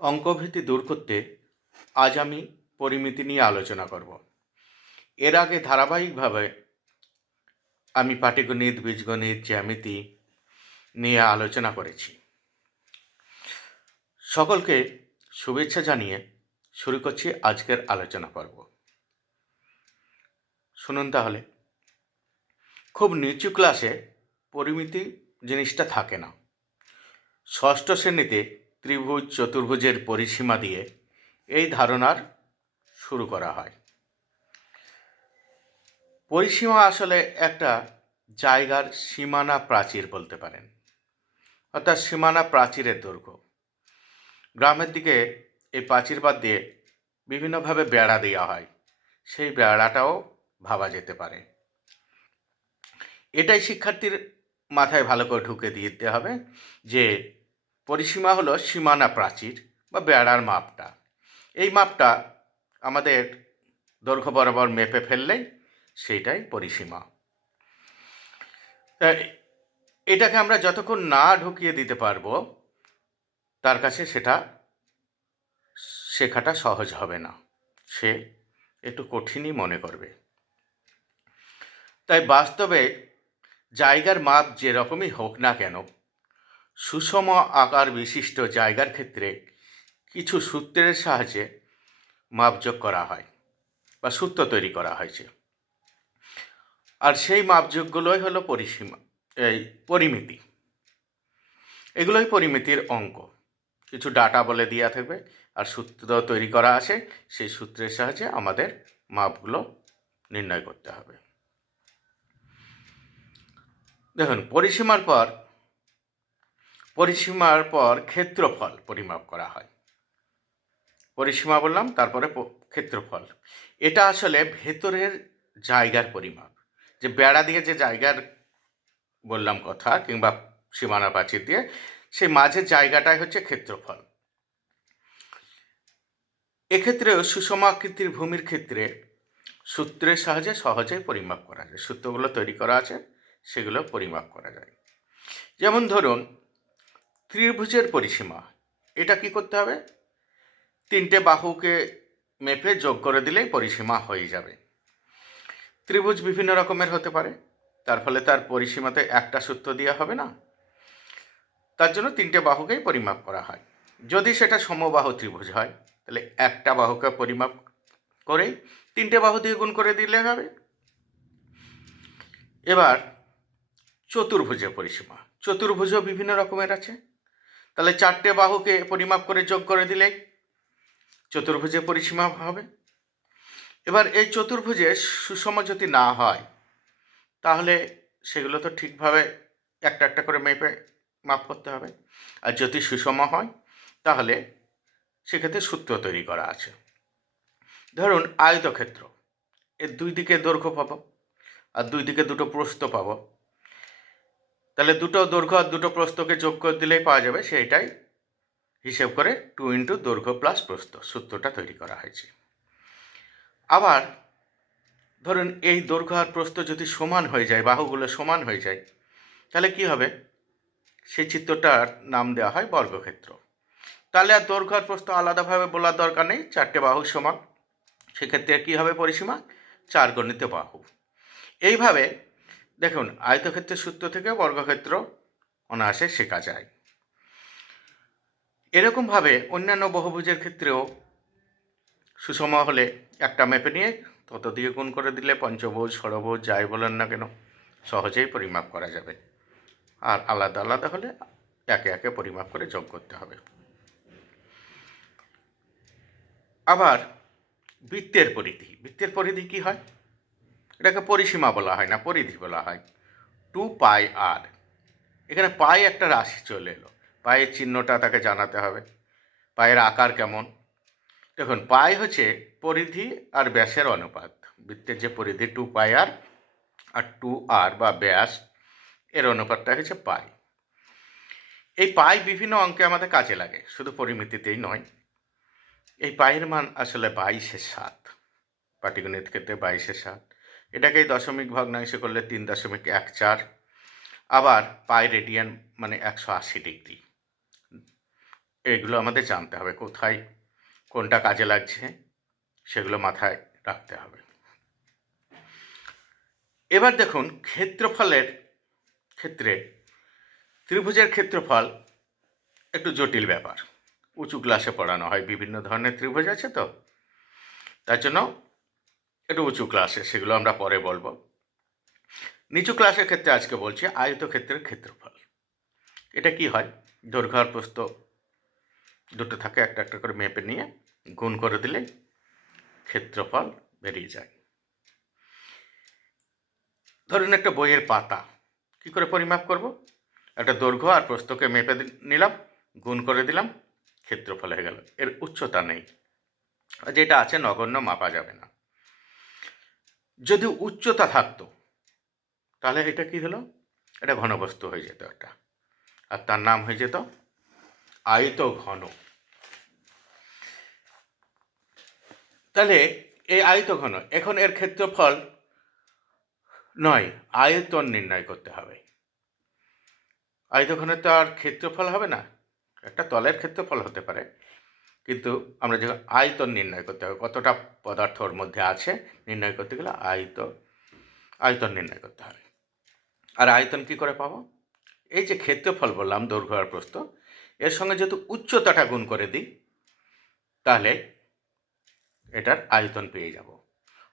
অঙ্কভীতি দূর করতে আজ আমি পরিমিতি নিয়ে আলোচনা করব। এর আগে ধারাবাহিকভাবে আমি পাটিগণিত, বীজগণিত, জ্যামিতি নিয়ে আলোচনা করেছি। সকলকে শুভেচ্ছা জানিয়ে শুরু করছি আজকের আলোচনা পর্ব। শুনুন তাহলে। খুব নিচু ক্লাসে পরিমিতি জিনিসটা থাকে না। ষষ্ঠ শ্রেণীতে ত্রিভুজ, চতুর্ভুজের পরিসীমা দিয়ে এই ধারণার শুরু করা হয়। পরিসীমা আসলে একটা জায়গার সীমানা প্রাচীর বলতে পারেন। অর্থাৎ সীমানা প্রাচীরের দৈর্ঘ্য। গ্রামের দিকে এই প্রাচীর বাদ দিয়ে বিভিন্নভাবে বেড়া দেওয়া হয়। সেই বেড়াটাও ভাবা যেতে পারে। এটাই শিক্ষার্থীর মাথায় ভালো করে ঢুকে দিতে হবে যে পরিসীমা হলো সীমানা প্রাচীর বা বেড়ার মাপটা। এই মাপটা আমাদের দৈর্ঘ্য বরাবর মেপে ফেললেই সেইটাই পরিসীমা। এটাকে আমরা যতক্ষণ না ঢুকিয়ে দিতে পারব, তার কাছে সেটা শেখাটা সহজ হবে না। সে একটু কঠিনই মনে করবে। তাই বাস্তবে জায়গার মাপ যেরকমই হোক না কেন সুষম আকার বিশিষ্ট জায়গার ক্ষেত্রে কিছু সূত্রের সাহায্যে মাপযোগ করা হয় বা সূত্র তৈরি করা হয়েছে। আর সেই মাপযোগগুলোই হলো পরিসীমা, এই পরিমিতি। এগুলোই পরিমিতির অঙ্ক। কিছু ডাটা বলে দেওয়া থাকবে আর সূত্র তৈরি করা আছে, সেই সূত্রের সাহায্যে আমাদের মাপগুলো নির্ণয় করতে হবে। দেখুন, পরিসীমার পর পরিসীমার পর ক্ষেত্রফল পরিমাপ করা হয়। পরিসীমা বললাম, তারপরে ক্ষেত্রফল। এটা আসলে ভেতরের জায়গার পরিমাপ। যে বেড়া দিয়ে যে জায়গার বললাম কথা কিংবা সীমানা প্রাচীর দিয়ে, সেই মাঝের জায়গাটাই হচ্ছে ক্ষেত্রফল। এক্ষেত্রেও সুষমাকৃতির ভূমির ক্ষেত্রে সূত্রের সাহায্যে সহজেই পরিমাপ করা যায়। সূত্রগুলো তৈরি করা আছে, সেগুলো পরিমাপ করা যায়। যেমন ধরুন ত্রিভুজের পরিসীমা। এটা কি করতে হবে? তিনটে বাহুকে মেপে যোগ করে দিলেই পরিসীমা হয়ে যাবে। ত্রিভুজ বিভিন্ন রকমের হতে পারে। তার ফলে তার পরিসীমাতে একটা সূত্র দেওয়া হবে না। তার জন্য তিনটে বাহুকেই পরিমাপ করা হয়। যদি সেটা সমবাহু ত্রিভুজ হয়, তাহলে একটা বাহুকে পরিমাপ করেই তিনটে বাহু দিয়ে গুণ করে দিলে হবে। এবার চতুর্ভুজের পরিসীমা। চতুর্ভুজও বিভিন্ন রকমের আছে। তাহলে চারটে বাহুকে পরিমাপ করে যোগ করে দিলে চতুর্ভুজের পরিসীমা হবে। এবার এই চতুর্ভুজে সুষম যদি না হয়, তাহলে সেগুলো তো ঠিকভাবে একটা একটা করে মেপে মাপ করতে হবে। আর যদি সুষম হয়, তাহলে সেক্ষেত্রে সূত্র তৈরি করা আছে। ধরুন আয়তক্ষেত্র, এর দুই দিকে দৈর্ঘ্য পাবো, আর দুই দিকে দুটো প্রস্থ পাবো। তাহলে দুটো দৈর্ঘ্য আর দুটো প্রস্তকে যোগ করে দিলেই পাওয়া যাবে, সেইটাই হিসেব করে টু ইন্টু দৈর্ঘ্য প্লাস প্রস্ত সূত্রটা তৈরি করা হয়েছে। আবার ধরুন এই দৈর্ঘ্য আর প্রস্ত যদি সমান হয়ে যায়, বাহুগুলো সমান হয়ে যায়, তাহলে কি হবে? সেই চিত্রটার নাম দেওয়া হয় বর্গক্ষেত্র। তাহলে আর দৈর্ঘ্য আর প্রস্ত আলাদাভাবে বলার দরকার নেই, চারটে বাহু সমান। সেক্ষেত্রে কী হবে পরিসীমা? চার গণিত বাহু। এইভাবে দেখুন, আয়তক্ষেত্রের সূত্র থেকে বর্গক্ষেত্র অনায়াসে শেখা যায়। এরকমভাবে অন্যান্য বহুভুজের ক্ষেত্রেও সুষম হলে একটা মেপে নিয়ে তত দিয়ে গুণ করে দিলে পঞ্চভুজ, ষড়ভুজ, যাই বলেন না কেন, সহজেই পরিমাপ করা যাবে। আর আলাদা আলাদা হলে একে একে পরিমাপ করে যোগ করতে হবে। আবার বৃত্তের পরিধি বৃত্তের পরিধি কি হয়? এটাকে পরিসীমা বলা হয় না, পরিধি বলা হয়। টু পাই আর। এখানে পায়ে একটা রাশি চলে এলো। পায়ের চিহ্নটা তাকে জানাতে হবে। পায়ের আকার কেমন? দেখুন, পাই হচ্ছে পরিধি আর ব্যাসের অনুপাত। বৃত্তের যে পরিধি টু পাই আর আর টু আর বা ব্যাস, এর অনুপাতটা হচ্ছে পাই। এই পাই বিভিন্ন অঙ্কে আমাদের কাজে লাগে, শুধু পরিমিতিতেই নয়। এই পায়ের মান আসলে বাইশে সাত। পাটিগণিত ক্ষেত্রে বাইশে সাত। এটাকেই দশমিক ভগ্নাংশ করলে তিন দশমিক এক চার, আবার পাই রেডিয়ান মানে একশো আশি ডিগ্রি। এগুলো আমাদের জানতে হবে, কোথায়, কোনটা কাজে লাগছে, সেগুলো মাথায় রাখতে হবে। এবার দেখুন ক্ষেত্রফলের ক্ষেত্রে, ত্রিভুজের ক্ষেত্রফল একটু জটিল ব্যাপার। উঁচু ক্লাসে পড়ানো হয়, বিভিন্ন ধরনের ত্রিভুজ আছে তো। তার জন্য একটু উঁচু ক্লাসে সেগুলো আমরা পরে বলব। নিচু ক্লাসের ক্ষেত্রে আজকে বলছি আয়তক্ষেত্রের ক্ষেত্রফল। এটা কি হয়? দৈর্ঘ্য আর দুটো থাকে, একটা একটা করে মেপে নিয়ে গুণ করে দিলে ক্ষেত্রফল বেরিয়ে যায়। ধরুন একটা বইয়ের পাতা, কি করে পরিমাপ করব? একটা দৈর্ঘ্য আর প্রস্থকে মেপে নিলাম, গুণ করে দিলাম, ক্ষেত্রফল হয়ে গেল। এর উচ্চতা নেই। যেটা আছে নগণ্য মাপা যাবে না। যদি উচ্চতা থাকতো, তাহলে এটা কি হলো? এটা ঘনবস্তু হয়ে যেত একটা। আর তার নাম হয়ে যেত আয়ত ঘন তাহলে এই আয়ত ঘন এখন এর ক্ষেত্রফল নয়, আয়তন নির্ণয় করতে হবে। আয়তঘনের তো আর ক্ষেত্রফল হবে না, একটা তলের ক্ষেত্রফল হতে পারে। কিন্তু আমরা যখন আয়তন নির্ণয় করতে হবে, কতটা পদার্থ ওর মধ্যে আছে, নির্ণয় করতে গেলে আয়ত আয়তন নির্ণয় করতে হবে। আর আয়তন কি করে পাবো? এই যে ক্ষেত্রফল বললাম, দৈর্ঘ্য আর প্রস্থ, এর সঙ্গে যেহেতু উচ্চতাটা গুণ করে দিই, তাহলে এটার আয়তন পেয়ে যাব।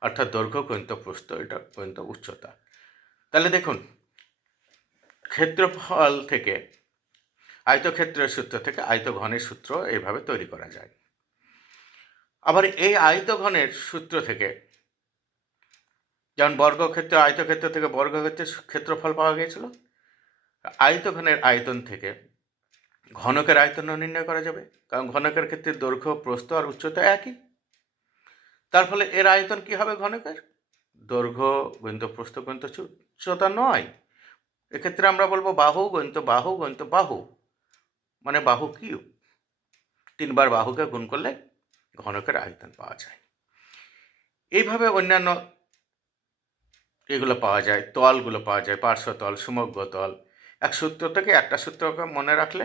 অর্থাৎ দৈর্ঘ্য পর্যন্ত প্রস্থ, এটা পর্যন্ত উচ্চতা। তাহলে দেখুন, ক্ষেত্রফল থেকে আয়তক্ষেত্রের সূত্র থেকে আয়তঘনের সূত্র এইভাবে তৈরি করা যায়। আবার এই আয়তঘনের সূত্র থেকে যেমন বর্গক্ষেত্র, আয়তক্ষেত্র থেকে বর্গক্ষেত্রের ক্ষেত্রফল পাওয়া গিয়েছিল, আয়তঘনের আয়তন থেকে ঘনকের আয়তনও নির্ণয় করা যাবে, কারণ ঘনকের ক্ষেত্রে দৈর্ঘ্য, প্রস্থ আর উচ্চতা একই। তার ফলে এর আয়তন কি হবে ঘনকের? দৈর্ঘ্য, গণিত, প্রস্থ, গণিত, উচ্চতা নয়। এক্ষেত্রে আমরা বলব বাহু, গণিত বাহু গণিত, বাহু। মানে বাহু কিউব তিনবার বাহুকে গুণ করলে ঘনকের আয়তন পাওয়া যায়। এইভাবে অন্যান্য এগুলো পাওয়া যায়, তলগুলো পাওয়া যায়, পার্শ্বতল সমগ্র তল এক সূত্র থেকে একটা সূত্রকে মনে রাখলে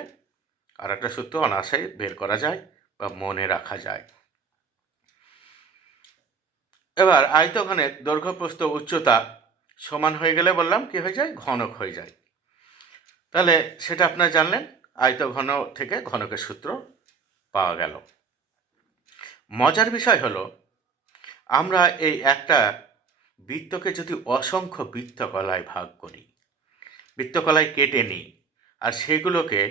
আর একটা সূত্র অনায়াসেই বের করা যায় বা মনে রাখা যায়। এবার আয়তঘনের দৈর্ঘ্য প্রস্থ উচ্চতা সমান হয়ে গেলে বললাম কি হয়ে যায়? ঘনক হয়ে যায়। তাহলে সেটা আপনারা জানলেন? আয়ত ঘন থেকে ঘনকের সূত্র পাওয়া গেল। মজার বিষয় হলো, আমরা এই একটা বৃত্তকে যদি অসংখ্য বৃত্তকলায় ভাগ করি, বৃত্তকলায় কেটে নিই, আর সেগুলোকে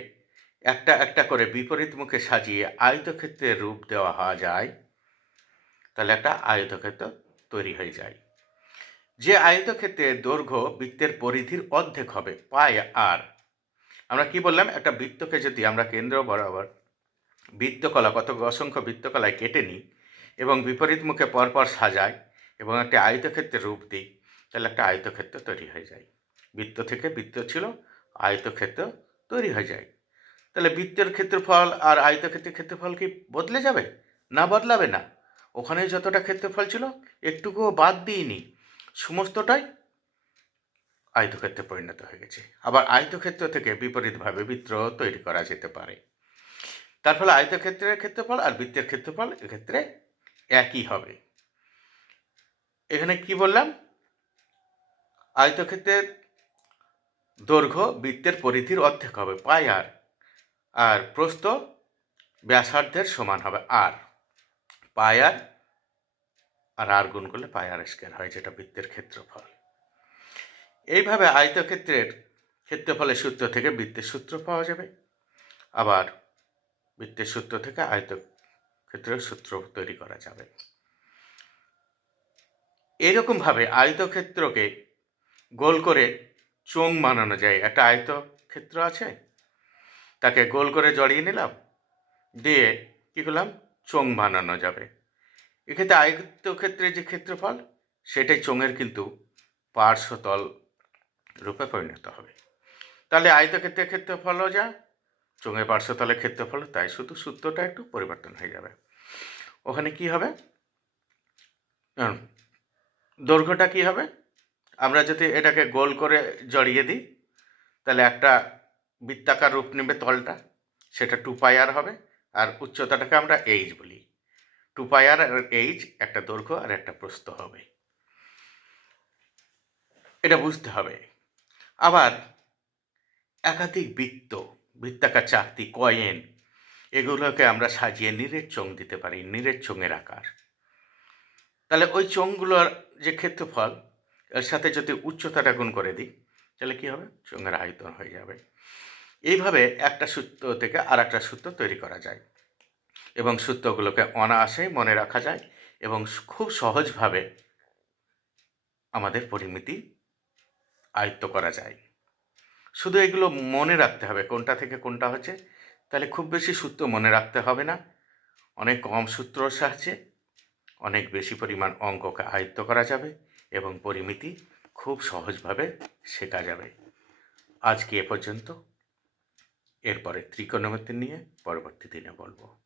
একটা একটা করে বিপরীত মুখে সাজিয়ে আয়তক্ষেত্রের রূপ দেওয়া হওয়া যায়, তাহলে একটা আয়তক্ষেত্র তৈরি হয়ে যায়। যে আয়তক্ষেত্রের দৈর্ঘ্য বৃত্তের পরিধির অর্ধেক হবে পায় আর। আমরা কি বললাম? একটা বৃত্তকে যদি আমরা কেন্দ্র বরাবর বৃত্তকলা কত অসংখ্য বৃত্তকলায় কেটে নিই এবং বিপরীত মুখে পরপর সাজাই এবং একটা আয়তক্ষেত্রের রূপ দিই, তাহলে একটা আয়তক্ষেত্র তৈরি হয়ে যায়। বৃত্ত থেকে বৃত্ত ছিল, আয়তক্ষেত্র তৈরি হয়ে যায়। তাহলে বৃত্তের ক্ষেত্রফল আর আয়তক্ষেত্রের ক্ষেত্রফল কি বদলে যাবে? না বদলাবে না। ওখানে যতটা ক্ষেত্রফল ছিল, একটুকুও বাদ দিইনি। সমস্তটাই আয়তক্ষেত্রে পরিণত হয়ে গেছে। আবার আয়তক্ষেত্র থেকে বিপরীতভাবে বৃত্ত তৈরি করা যেতে পারে। তার ফলে আয়তক্ষেত্রের ক্ষেত্রফল আর বৃত্তের ক্ষেত্রফল এক্ষেত্রে একই হবে। এখানে কি বললাম? আয়তক্ষেত্রের দৈর্ঘ্য বৃত্তের পরিধির অর্ধেক হবে পাই আর। আর প্রস্থ ব্যাসার্ধের সমান হবে আর। পাই আর আর আর গুণ করলে পাই আর স্কোয়ার হয়, যেটা বৃত্তের ক্ষেত্রফল। এইভাবে আয়তক্ষেত্রের ক্ষেত্রফলের সূত্র থেকে বৃত্তের সূত্র পাওয়া যাবে। আবার বৃত্তের সূত্র থেকে আয়তক্ষেত্রের সূত্র তৈরি করা যাবে। এরকমভাবে আয়তক্ষেত্রকে গোল করে চোং বানানো যায়। একটা আয়তক্ষেত্র আছে, তাকে গোল করে জড়িয়ে নিলাম, দিয়ে কী করলাম? চোং বানানো যাবে। এক্ষেত্রে আয়তক্ষেত্রের যে ক্ষেত্রফল, সেটাই চোঙের কিন্তু পার্শ্বতল রূপে পরিণত হবে। তাহলে আয়তক্ষেত্রের ক্ষেত্রফলও যা চোঙের পার্শ্বতলের ক্ষেত্রফল তাই শুধু সূত্রটা একটু পরিবর্তন হয়ে যাবে। ওখানে কি হবে? দৈর্ঘ্যটা কি হবে? আমরা যদি এটাকে গোল করে জড়িয়ে দিই, তাহলে একটা বৃত্তাকার রূপ নেবে তলটা, সেটা টু পাই আর হবে, আর উচ্চতাটাকে আমরা এইচ বলি। টু পাই আর এইচ একটা দৈর্ঘ্য আর একটা প্রস্থ হবে। এটা বুঝতে হবে। আবার একাধিক বৃত্ত, বৃত্তাকার চাকতি, কয়েন, এগুলোকে আমরা সাজিয়ে নীরের চোঙ দিতে পারি নীরের চোঙের আকার। তাহলে ওই চোঙগুলোর যে ক্ষেত্রফল, এর সাথে যদি উচ্চতাটা গুণ করে দিই, তাহলে কী হবে? চোঙের আয়তন হয়ে যাবে। এইভাবে একটা সূত্র থেকে আর একটা সূত্র তৈরি করা যায় এবং সূত্রগুলোকে অনায়াসেই মনে রাখা যায় এবং খুব সহজভাবে আমাদের পরিমিতি আয়ত্ত করা যায়। শুধু এগুলো মনে রাখতে হবে, কোনটা থেকে কোনটা হচ্ছে। তাহলে খুব বেশি সূত্র মনে রাখতে হবে না। অনেক কম সূত্রর সাহায্যে অনেক বেশি পরিমাণ অঙ্ককে আয়ত্ত করা যাবে এবং পরিমিতি খুব সহজভাবে শেখা যাবে। আজকে এ পর্যন্ত। এরপরে ত্রিকোণমিতি নিয়ে পরবর্তী দিনে বলব।